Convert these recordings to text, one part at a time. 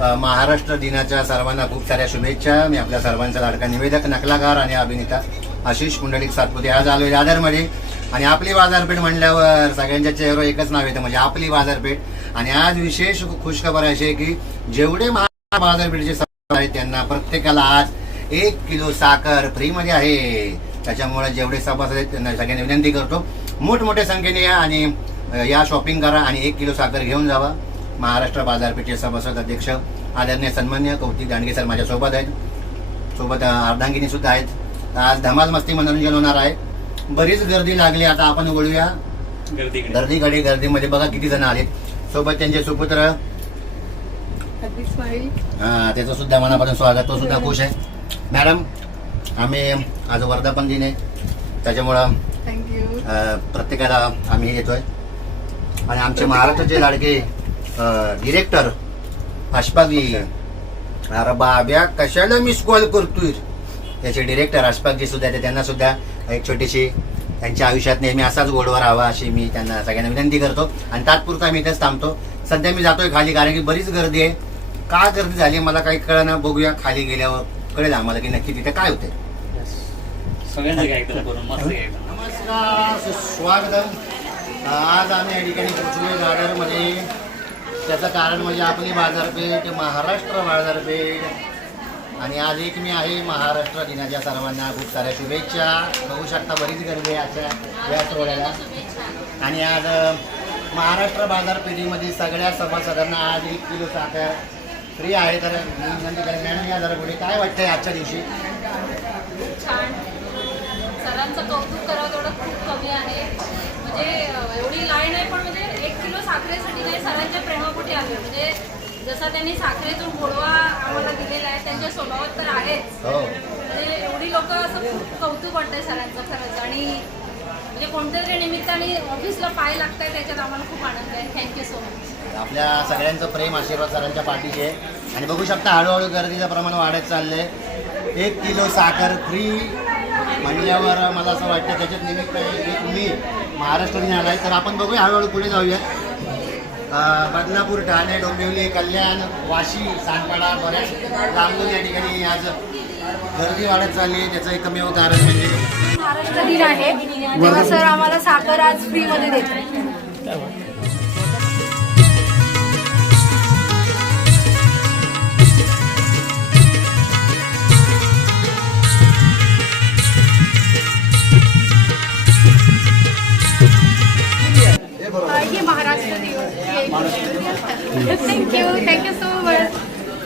महाराष्ट्र दिनाच्या सर्वांना खूप साऱ्या शुभेच्छा. मी आपल्या सर्वांचा लाडका निवेदक नकलाकार आणि अभिनेता आशिष पुंडलिक सातपुते. आज आलो दादरमध्ये. आणि आपली बाजारपेठ म्हणल्यावर सगळ्यांच्या चेहऱ्यावर एकच नाव येतं म्हणजे आपली बाजारपेठ. आणि आज विशेष खुशखबर अशी आहे की जेवढे महा बाजारपेठचे आहेत त्यांना प्रत्येकाला आज एक किलो साखर फ्रीमध्ये आहे. त्याच्यामुळे जेवढे सभासद आहेत त्यांना सगळ्यांनी विनंती करतो. मोठमोठ्या संख्येने या आणि या शॉपिंग करा आणि एक किलो साखर घेऊन जावा. महाराष्ट्र बाजारपेठेचे सभासद अध्यक्ष आदरणीय सन्मान्य कौतिक दांडगे सर माझ्यासोबत आहेत. सोबत अर्धांगिनी सुद्धा आहेत. आज धमाल मस्ती मनोरंजन होणार आहे. बरीच गर्दी लागली आता आपण बोलूया गर्दीकडे. गर्दीकडे गर्दीमध्ये बघा किती जण आलेत. सोबत त्यांचे सुपुत्र. हा त्याचं सुद्धा मनापासून स्वागत. तो सुद्धा खुश आहे. मॅडम आम्ही आज वर्धापन दिन आहे. त्याच्यामुळं प्रत्येकाला आम्ही येतोय आणि आमचे महाराष्ट्राचे लाडके डिरेक्टर अशफाकजी अरे बाब्या कशाला मिस कॉल करतोय? त्याचे डिरेक्टर अशफाकजी सुद्धा आहेत त्यांना सुद्धा एक छोटीशी त्यांच्या आयुष्यात नेहमी असाच गोडवा राहावा अशी मी त्यांना सगळ्यांना विनंती करतो. आणि तात्पुरता मी इथेच थांबतो. सध्या मी जातोय खाली कारण की बरीच गर्दी आहे. का गर्दी झाली मला काही कळना बघूया खाली गेल्यावर कळेल आम्हाला की नक्की तिथे काय होते. नमस्कार सुस्वागतम. आज आम्ही या ठिकाणी पोचलोय दादरमध्ये त्याचं कारण म्हणजे आपली बाजारपेठ महाराष्ट्र बाजारपेठ. आणि आज एक मी आहे महाराष्ट्र दिनाच्या सर्वांना खूप साऱ्या शुभेच्छा. बघू शकता बरीच गर्दी आहे आजच्या या सोहळ्याला. आणि आज महाराष्ट्र बाजारपेठेमध्ये सगळ्या सभासदांना आज एक किलो साखर फ्री आहे. तर मी विनंती करेन मॅडम या जरा पुढे काय वाटतंय आजच्या दिवशी? छान. सरांचं कौतुक करावं तेवढं खूप कमी आहे. म्हणजे एवढी लाईन आहे पण म्हणजे एक किलो साखरेसाठी नाही सरांच्या प्रेमापोटी आले म्हणजे जसा त्यांनी साखरेतून गोडवा आम्हाला दिलेला आहे त्यांच्या स्वभावात तर आहेच. हो. म्हणजे एवढी लोक असं खूप कौतुक वाटतंय सरांचं खरंच. आणि म्हणजे कोणत्या तरी निमित्ताने ऑफिसला पाय लागताय त्याच्यात आम्हाला खूप आनंद आहे. थँक्यू सो मच आपल्या सगळ्यांचं प्रेम आशीर्वाद सरांच्या आहे. आणि बघू शकता हळूहळू गर्दीचं प्रमाण वाढत चाललंय. एक किलो साखर फ्री म्हणल्यावर मला असं वाटतं त्याच्यात निमित्त एक महाराष्ट्रातून महाराष्ट्राने आहे. तर आपण बघूया हळूहळू पुढे जाऊया. बदलापूर ठाणे डोंबिवली कल्याण वाशी सांगपाडा बऱ्याच लांबून या ठिकाणी आज गर्दी वाढत चालली आहे. त्याचं एकमेव कारण म्हणजे महाराष्ट्र दिन आहे. तेव्हा सर आम्हाला साखर आज फ्रीमध्ये देतात.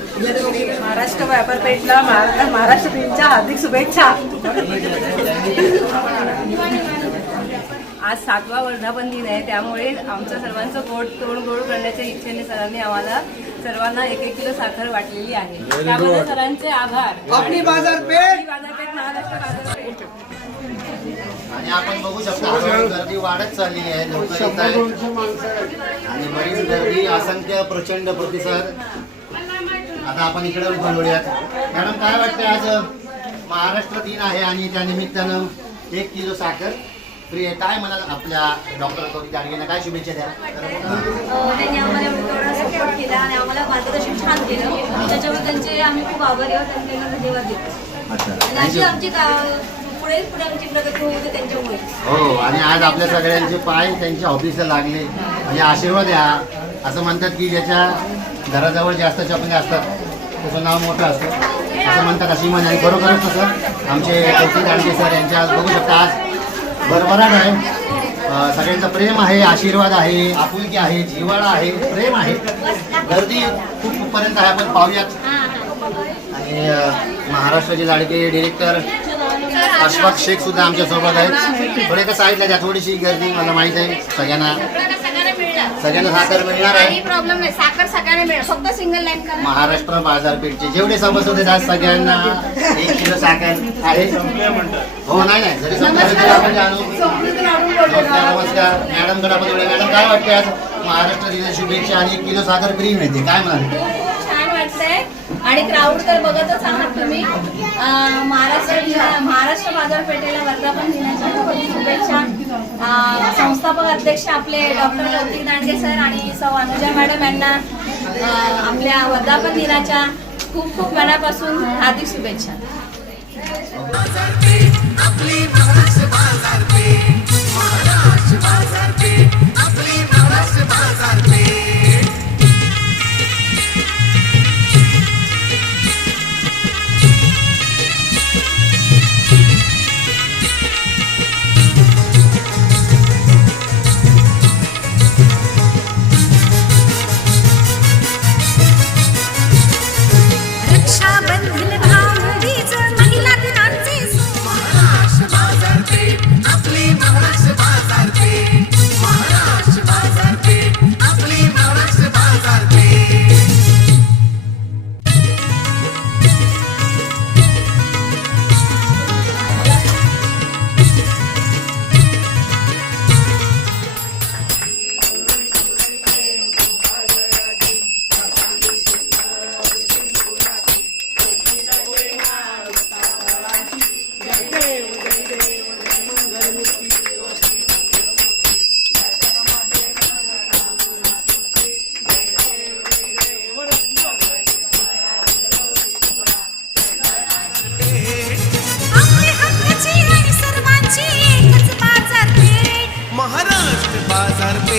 महाराष्ट्र व्यापारपेठला महा- महाराष्ट्र दिनच्या हार्दिक शुभेच्छा. आज सातवा वर्धापन दिन आहे त्यामुळे आमच्या सर्वांचं गोड तोंड गोड करण्याच्या इच्छेने सरांनी आम्हाला सर्वांना एक एक किलो साखर वाटलेली आहे. त्याबद्दल सरांचे आभार. आपली बाजारपेठ बाजारपेठ महाराष्ट्र बाजारपेठ आणि आपण बघू शकता गर्दी वाढत चाललेली आहे लोक येत आहेत. आणि बरीच गर्दी असंख्य प्रचंड प्रतिसाद आता आपण इकडे बोलूयात मॅडम काय वाटतं आज महाराष्ट्र दिन आहे आणि त्या निमित्तानं एक किलो साखर फ्री आहे. काय म्हणाल आपल्या डॉक्टर कौतिक गाडगेंना काय शुभेच्छा द्या? त्यांनी आम्हाला एवढा सपोर्ट केला आणि आम्हाला मार्गदर्शन छान केलं. त्याच्यामुळे त्यांचे आम्ही खूप आभारी आहोत आणि त्यांना धन्यवाद देतो. अच्छा. आणि अशी थँक्यू आमची का- पुढे पुढे आमची प्रगती होते त्यांच्यामुळे. हो आणि आज आपल्या सगळ्यांचे पाय त्यांच्या ऑफिसला लागले. म्हणजे आशीर्वाद द्या असं म्हणतात की ज्याच्या घराजवळ जास्त चपले असतात. त्याचं नाव मोठं असतं. असं म्हणतात अशी म्हण आणि खरोखरच तसं. आमचे कौतिक दांडगे सर यांच्या आज बघू शकता आज. भरभराट आहे. सगळ्यांचं प्रेम आहे आशीर्वाद आहे आपुलकी आहे जिवाळा आहे प्रेम आहे. गर्दी खूप पर्यंत आहे आपण पाहूयात. आणि महाराष्ट्राचे लाडके डिरेक्टर अशफाक शेख सुद्धा आमच्यासोबत आहेत. थोडे कसं साईडला त्या थोडीशी गर्दी मला माहीत आहे सगळ्यांना. सगळ्यांना साखर मिळणार काही आहे प्रॉब्लेम नाही. साखर सगळ्यांना मिळेल फक्त सिंगल लाईन करा. महाराष्ट्र बाजारपेठचे जेवढे सभासद आहेत आज सगळ्यांना एक किलो साखर आहे. हो नाही नाही जरी तरी आपण जाणू. नमस्कार नमस्कार. मॅडमकडे आपण मॅडम काय वाटते आज? महाराष्ट्र दिना शुभेच्छा आणि एक किलो साखर फ्री मिळते. काय म्हणाल? आणि क्राऊड तर बघतच आहात तुम्ही. महाराष्ट्र महाराष्ट्र बाजारपेठेला वर्धापन दिनाच्या शुभेच्छा. संस्थापक अध्यक्ष आपले डॉक्टर कौतिक दांडगे सर आणि सौ अनुजा मॅडम यांना आपल्या वर्धापन दिनाच्या खूप खूप मनापासून हार्दिक शुभेच्छा. आपली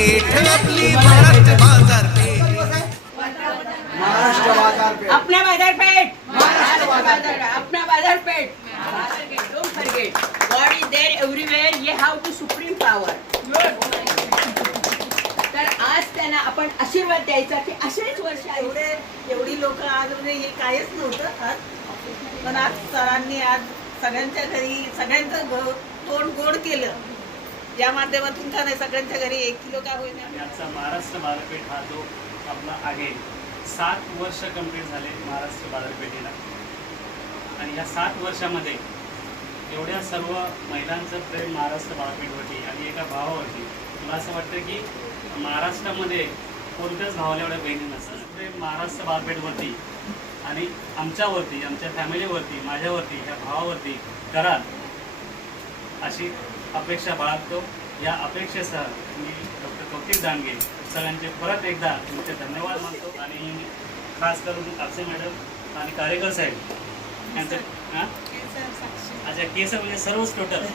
बाजारपेठ आपली महाराष्ट्र बाजारपेठ अपना बाजारपेठ अपना बाजारपेठ don't forget God is there everywhere ये हाव टू सुप्रीम पॉवर तर आज त्यांना आपण आशीर्वाद द्यायचा की असेच वर्ष एवढे एवढी लोक आज म्हणजे हे काहीच नव्हतं आज. पण आज सरांनी आज सगळ्यांच्या घरी सगळ्यांचं तोंड गोड केलं. या माध्यमातून का नाही सगळ्यांच्या घरी एक किलो का होईना. आणि महाराष्ट्र बाजारपेठ हा जो आपला आहे सात वर्ष कंप्लीट झाले महाराष्ट्र बाजारपेठेला. आणि या सात वर्षामध्ये एवढ्या सर्व महिलांचं प्रेम महाराष्ट्र बाजारपेठवरती आणि एका भावावरती. मला असं वाटतं की महाराष्ट्रामध्ये कोणत्याच भावाला एवढ्या बहिणी नसतात. प्रेम महाराष्ट्र बाजारपेठवरती आणि आमच्यावरती आमच्या फॅमिलीवरती माझ्यावरती ह्या भावावरती कराल अशी अपेक्षा बाळगतो. या अपेक्षेसह मी डॉक्टर कौतिक दांडगे सगळ्यांचे परत एकदा तुमचे धन्यवाद मानतो आणि खास करून कापसे मॅडम आणि कार्यकर साहेब. यांचं हां? अच्छा केस म्हणजे सर्वच टोटल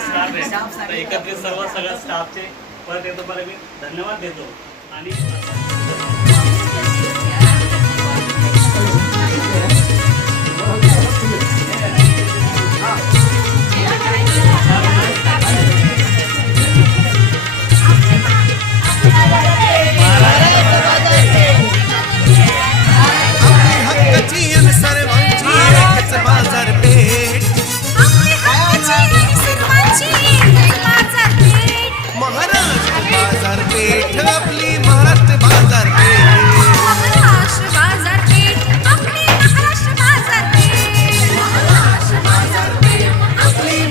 स्टाफ आहे तर एकत्रित सर्व सगळ्या स्टाफचे परत एकदा मला मी धन्यवाद देतो. आणि आपली महाराष्ट्र बाजारपेठ महाराष्ट्र बाजारपेठ आपली